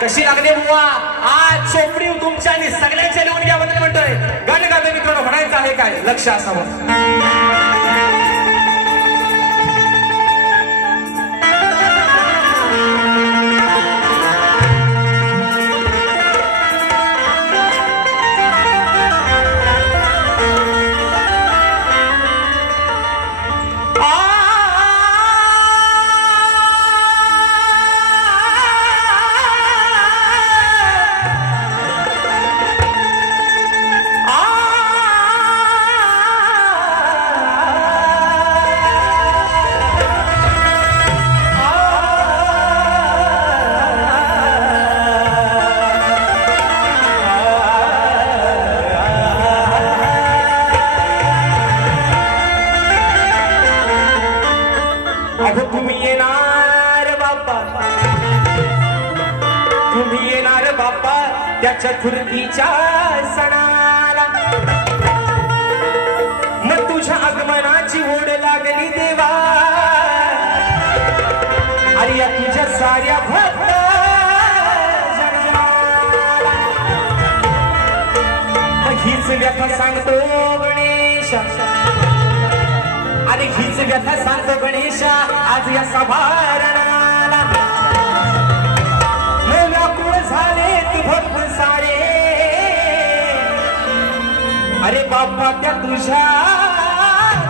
कशी लागली बुवा आज चोपडी तुमच्या आणि सगळ्यांच्या लिहून घ्याबद्दल म्हणतोय. गाणं गाणं मित्रांनो म्हणायचं आहे काय लक्ष असावं. तुम्ही येणार बाप्पा त्या चतुर्थीच्या सणाला. मग तुझ्या आगमनाची ओढ लागली देवा अरे या तुझ्या साऱ्या भक्त जनाला. हीच व्यथा सांगतो गणेश आणि हीच व्यथा सांगतो गणेश आज या सभारणाला. झाले भक्त सारे अरे बाप्पा त्या तुझ्या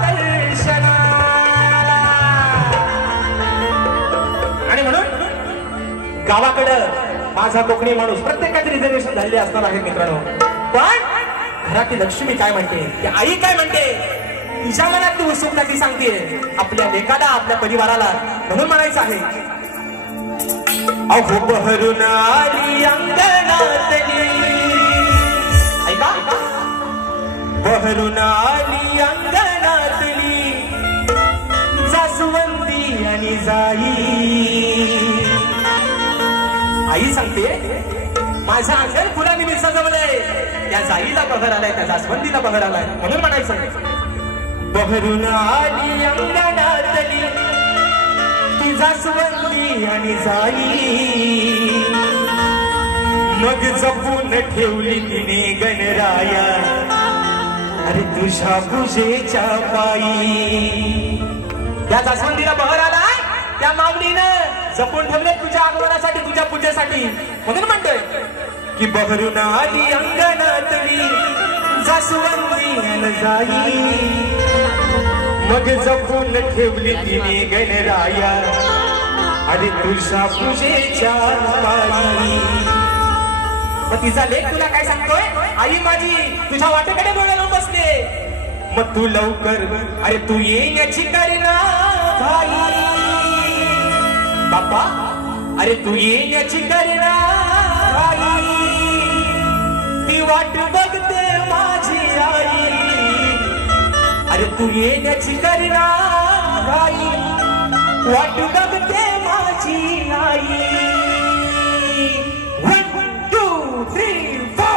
दर्शनाला. आणि म्हणून गावाकडं माझा कोकणी माणूस प्रत्येकाचे रिझर्वेशन झालेले असणार आहे मित्रांनो. पण घरातली लक्ष्मी काय म्हणते ती आई काय म्हणते तिच्या मनात ती उत्सुकता ती सांगते आपल्या लेकाला आपल्या परिवाराला. म्हणून म्हणायचं आहे अहो बहरून आली अंगणातली ऐका बहरून आली अंगणातली जास्वंदी आणि जाई. आई सांगते माझं अंगण फुलांनी मी सजवलंय त्या जाईला बहर आलाय त्या जास्वंदीला बहर आलाय. म्हणून म्हणायचं बहरून आली अंगणातली जास्वंदी आणि जाई. मग जपून ठेवली तिने गणराया अरे तुझ्या पूजेच्या पायी. त्या जास्वंदीला बहर आला त्या माऊलीनं जपून ठेवले तुझ्या आगमनासाठी तुझ्या पूजेसाठी. म्हणून म्हणतोय की बहरून आली अंगणातली जास्वंदी आणि जाई. मग जपून ठेवली तिने गणराया अरे तुझ्या पूजेच्या पायी. मग तिचा लेख तुला काय सांगतोय आई माझी तुझ्या वाटेकडे डोळे लावून बसले. मग तू लवकर अरे तू येण्याची करीना घाई. बाप्पा अरे तू येण्याची करीना घाई. ती वाट बघते माझी आई अरे तू येण्याची करीना घाई. वाट बघते माझी आई. 1 2 3 4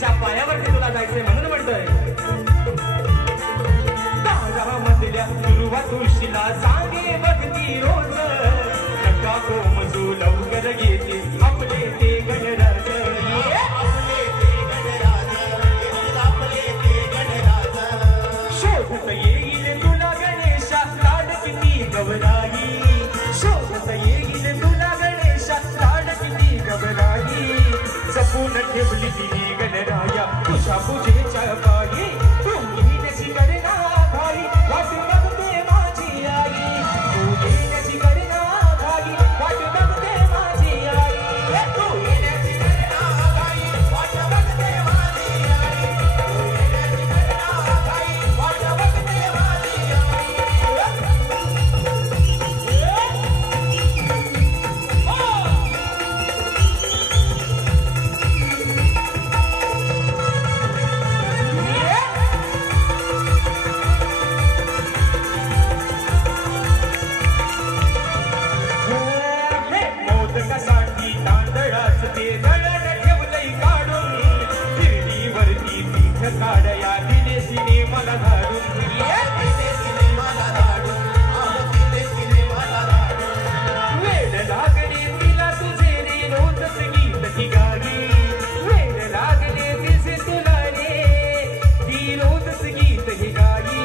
गणेशा पायावरती तुला जायचंय म्हणून म्हणतोय दारामधल्या दुर्वा तुळशीला सांगे भक्ती रोज नका कोमजू लवकर येते आपले ते गणराज शोधत येईल तुला गणेशा लाड किती गवराई शोधत येईल तुला गणेशा लाड किती गवराई जपून ठेवली तिने गणराया तुझ्या पूजेच्या पायी तू येण्याची करना घाई वाट बघते माझी आई तू येण्याची करना घाई वाट बघते माझी आई तू येण्याची करना घाई वाट बघते माझी आई तू येण्याची करना घाई वाट बघते माझी आई मोदकासाठी तांदळाच ते दळण ठेवलंय काढून गिरणीवरती पीठ काढया दिनेशीने मला धाडून वेड लागले तिला तुझे रे रोजच गीत ही गाई वेड लागले तिचे तुला रे ती रोजच गीत ही गाई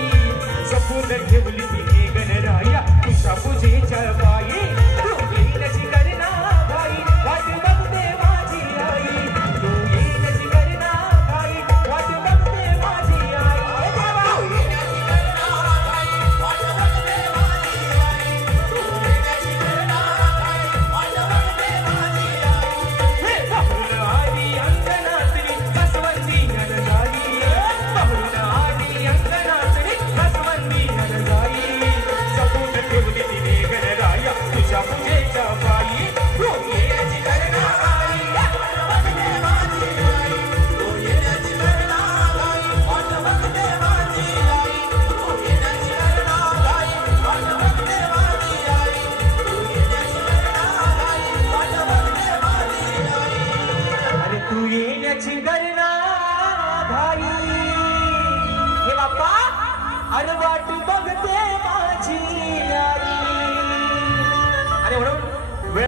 जपून ठेवली तिने गणराया तुझ्या पूजेच्या पायी तू येण्याची करना घाई वाट बघते माझी आई तू येण्याची करना घाई वाट बघते माझी आई तू येण्याची करना घाई वाट बघते माझी आई तू येण्याची करना घाई वाट बघते माझी आई हे पाहून आली अंगणातली बसवंती नरजाई पाहून आली अंगणातली बसवंती नरजाई जपून ठेवली तिने गणराया तुझ्या पूजेच्या पायी तू येण्याची करना घाई वाट बघते माझी आई तू येण्याची करना घाई वाट बघते माझी आई तू येण्याची करना घाई वाट बघते माझी आई तू येण्याची करना घाई वाट बघते माझी आई अरे तू येण्याची करना घाई हे बाप्पा अरे वाट